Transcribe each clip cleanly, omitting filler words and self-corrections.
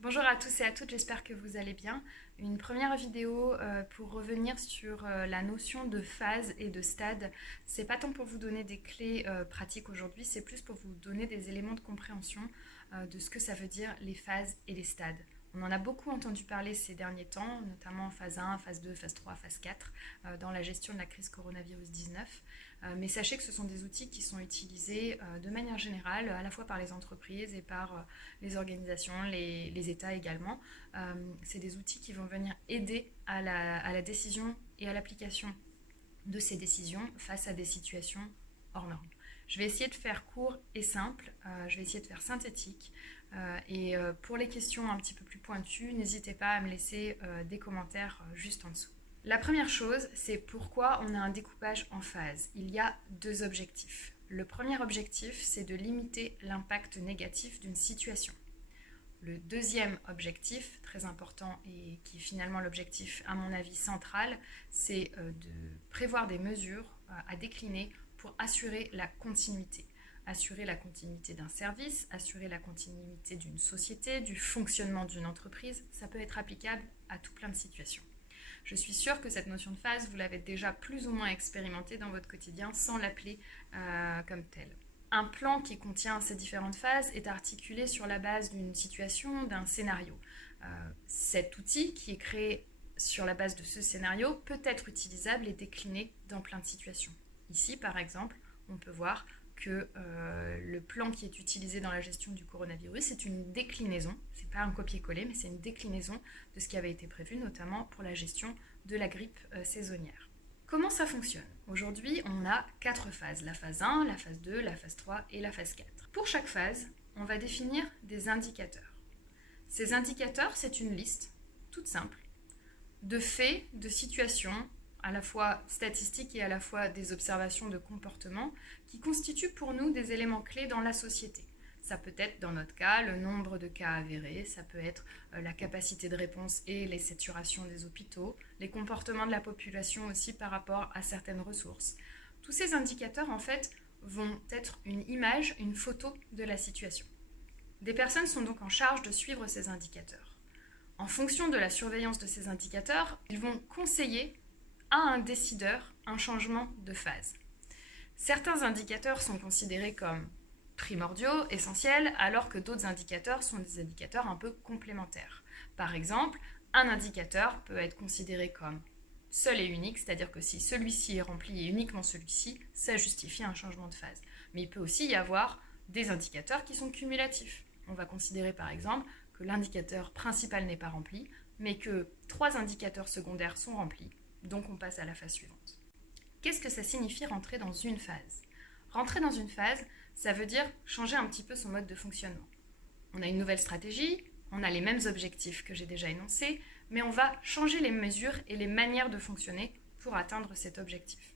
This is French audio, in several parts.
Bonjour à tous et à toutes, j'espère que vous allez bien. Une première vidéo pour revenir sur la notion de phase et de stade. C'est pas tant pour vous donner des clés pratiques aujourd'hui, c'est plus pour vous donner des éléments de compréhension de ce que ça veut dire les phases et les stades. On en a beaucoup entendu parler ces derniers temps, notamment phase 1, phase 2, phase 3, phase 4, dans la gestion de la crise coronavirus 19. Mais sachez que ce sont des outils qui sont utilisés de manière générale, à la fois par les entreprises et par les organisations, les États également. C'est des outils qui vont venir aider à la décision et à l'application de ces décisions face à des situations hors normes. Je vais essayer de faire court et simple, je vais essayer de faire synthétique. Et pour les questions un petit peu plus pointues, n'hésitez pas à me laisser des commentaires juste en dessous. La première chose, c'est pourquoi on a un découpage en phases. Il y a deux objectifs. Le premier objectif, c'est de limiter l'impact négatif d'une situation. Le deuxième objectif, très important et qui est finalement l'objectif à mon avis central, c'est de prévoir des mesures à décliner pour assurer la continuité. Assurer la continuité d'un service, assurer la continuité d'une société, du fonctionnement d'une entreprise, ça peut être applicable à tout plein de situations. Je suis sûre que cette notion de phase, vous l'avez déjà plus ou moins expérimentée dans votre quotidien sans l'appeler comme telle. Un plan qui contient ces différentes phases est articulé sur la base d'une situation, d'un scénario. Cet outil qui est créé sur la base de ce scénario peut être utilisable et décliné dans plein de situations. Ici, par exemple, on peut voir que le plan qui est utilisé dans la gestion du coronavirus, c'est une déclinaison, c'est pas un copier-coller, mais c'est une déclinaison de ce qui avait été prévu, notamment pour la gestion de la grippe saisonnière. Comment ça fonctionne? Aujourd'hui, on a 4 phases, la phase 1, la phase 2, la phase 3 et la phase 4. Pour chaque phase, on va définir des indicateurs. Ces indicateurs, c'est une liste toute simple de faits, de situations, à la fois statistiques et à la fois des observations de comportement qui constituent pour nous des éléments clés dans la société. Ça peut être, dans notre cas, le nombre de cas avérés, ça peut être la capacité de réponse et les saturations des hôpitaux, les comportements de la population aussi par rapport à certaines ressources. Tous ces indicateurs, en fait, vont être une image, une photo de la situation. Des personnes sont donc en charge de suivre ces indicateurs. En fonction de la surveillance de ces indicateurs, ils vont conseiller à un décideur un changement de phase. Certains indicateurs sont considérés comme primordiaux, essentiels, alors que d'autres indicateurs sont des indicateurs un peu complémentaires. Par exemple, un indicateur peut être considéré comme seul et unique, c'est-à-dire que si celui-ci est rempli et uniquement celui-ci, ça justifie un changement de phase. Mais il peut aussi y avoir des indicateurs qui sont cumulatifs. On va considérer par exemple que l'indicateur principal n'est pas rempli, mais que 3 indicateurs secondaires sont remplis, donc on passe à la phase suivante. Qu'est-ce que ça signifie rentrer dans une phase? Rentrer dans une phase, ça veut dire changer un petit peu son mode de fonctionnement. On a une nouvelle stratégie, on a les mêmes objectifs que j'ai déjà énoncés, mais on va changer les mesures et les manières de fonctionner pour atteindre cet objectif.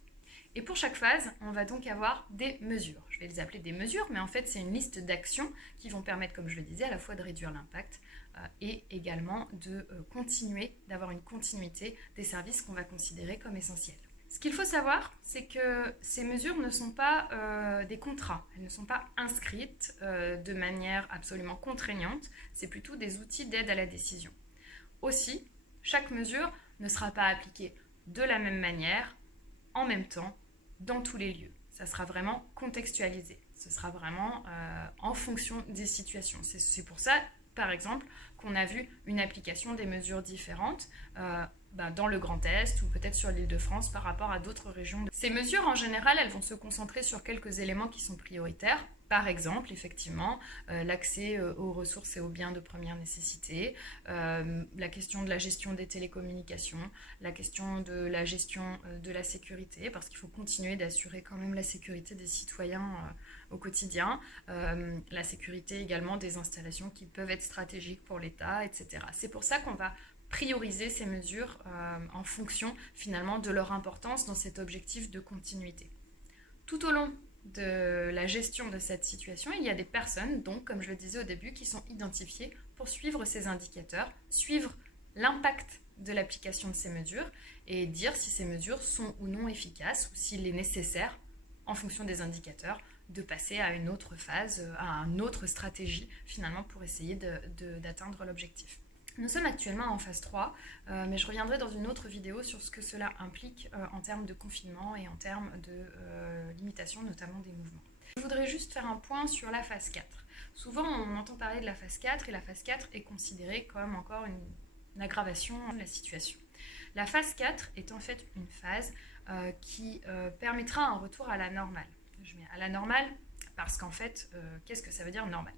Et pour chaque phase, on va donc avoir des mesures. Je vais les appeler des mesures, mais en fait, c'est une liste d'actions qui vont permettre, comme je le disais, à la fois de réduire l'impact et également de continuer, d'avoir une continuité des services qu'on va considérer comme essentiels. Ce qu'il faut savoir, c'est que ces mesures ne sont pas des contrats, elles ne sont pas inscrites de manière absolument contraignante, c'est plutôt des outils d'aide à la décision. Aussi, chaque mesure ne sera pas appliquée de la même manière, en même temps, dans tous les lieux. Ça sera vraiment contextualisé, ce sera vraiment en fonction des situations. C'est pour ça, par exemple, qu'on a vu une application des mesures différentes dans le Grand Est ou peut-être sur l'Île-de-France par rapport à d'autres régions. Ces mesures, en général, elles vont se concentrer sur quelques éléments qui sont prioritaires. Par exemple, effectivement, l'accès aux ressources et aux biens de première nécessité, la question de la gestion des télécommunications, la question de la gestion de la sécurité, parce qu'il faut continuer d'assurer quand même la sécurité des citoyens au quotidien, la sécurité également des installations qui peuvent être stratégiques pour l'État, etc. C'est pour ça qu'on va prioriser ces mesures en fonction finalement de leur importance dans cet objectif de continuité. Tout au long de la gestion de cette situation, il y a des personnes, donc, comme je le disais au début, qui sont identifiées pour suivre ces indicateurs, suivre l'impact de l'application de ces mesures et dire si ces mesures sont ou non efficaces ou s'il est nécessaire, en fonction des indicateurs, de passer à une autre phase, à une autre stratégie finalement pour essayer d'atteindre l'objectif. Nous sommes actuellement en phase 3, mais je reviendrai dans une autre vidéo sur ce que cela implique en termes de confinement et en termes de limitation, notamment des mouvements. Je voudrais juste faire un point sur la phase 4. Souvent, on entend parler de la phase 4 et la phase 4 est considérée comme encore une aggravation de la situation. La phase 4 est en fait une phase qui permettra un retour à la normale. Je mets à la normale parce qu'en fait, qu'est-ce que ça veut dire normal ?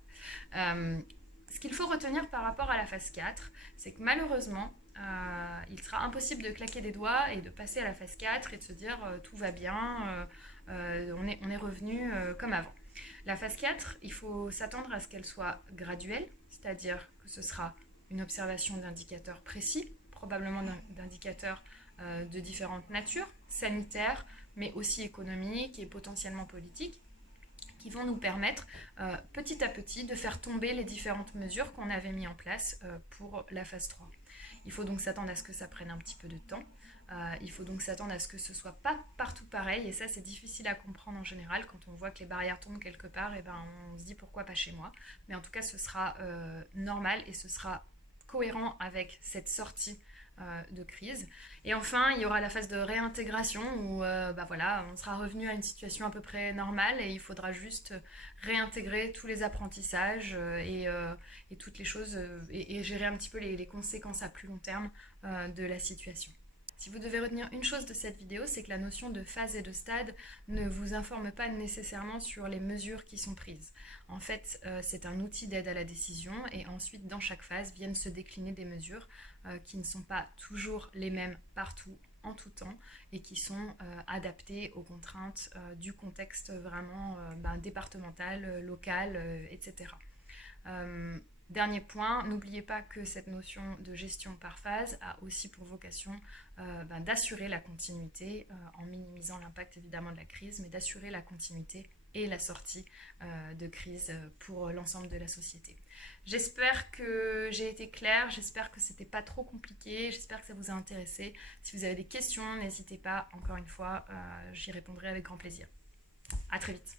Ce qu'il faut retenir par rapport à la phase 4, c'est que malheureusement, il sera impossible de claquer des doigts et de passer à la phase 4 et de se dire tout va bien, on est revenu comme avant. La phase 4, il faut s'attendre à ce qu'elle soit graduelle, c'est-à-dire que ce sera une observation d'indicateurs précis, probablement d'indicateurs de différentes natures, sanitaires, mais aussi économiques et potentiellement politiques, qui vont nous permettre petit à petit de faire tomber les différentes mesures qu'on avait mises en place pour la phase 3. Il faut donc s'attendre à ce que ça prenne un petit peu de temps. Il faut donc s'attendre à ce que ce ne soit pas partout pareil, et ça c'est difficile à comprendre en général. Quand on voit que les barrières tombent quelque part, et ben, on se dit pourquoi pas chez moi. Mais en tout cas ce sera normal et ce sera cohérent avec cette sortie de crise. Et enfin, il y aura la phase de réintégration où voilà, on sera revenu à une situation à peu près normale et il faudra juste réintégrer tous les apprentissages et toutes les choses et gérer un petit peu les conséquences à plus long terme de la situation. Si vous devez retenir une chose de cette vidéo, c'est que la notion de phase et de stade ne vous informe pas nécessairement sur les mesures qui sont prises. En fait, c'est un outil d'aide à la décision et ensuite, dans chaque phase, viennent se décliner des mesures qui ne sont pas toujours les mêmes partout, en tout temps, et qui sont adaptées aux contraintes du contexte vraiment départemental, local, etc. Dernier point, n'oubliez pas que cette notion de gestion par phase a aussi pour vocation d'assurer la continuité, en minimisant l'impact évidemment de la crise, mais d'assurer la continuité et la sortie de crise pour l'ensemble de la société. J'espère que j'ai été claire, j'espère que c'était pas trop compliqué, j'espère que ça vous a intéressé. Si vous avez des questions, n'hésitez pas, encore une fois, j'y répondrai avec grand plaisir. À très vite.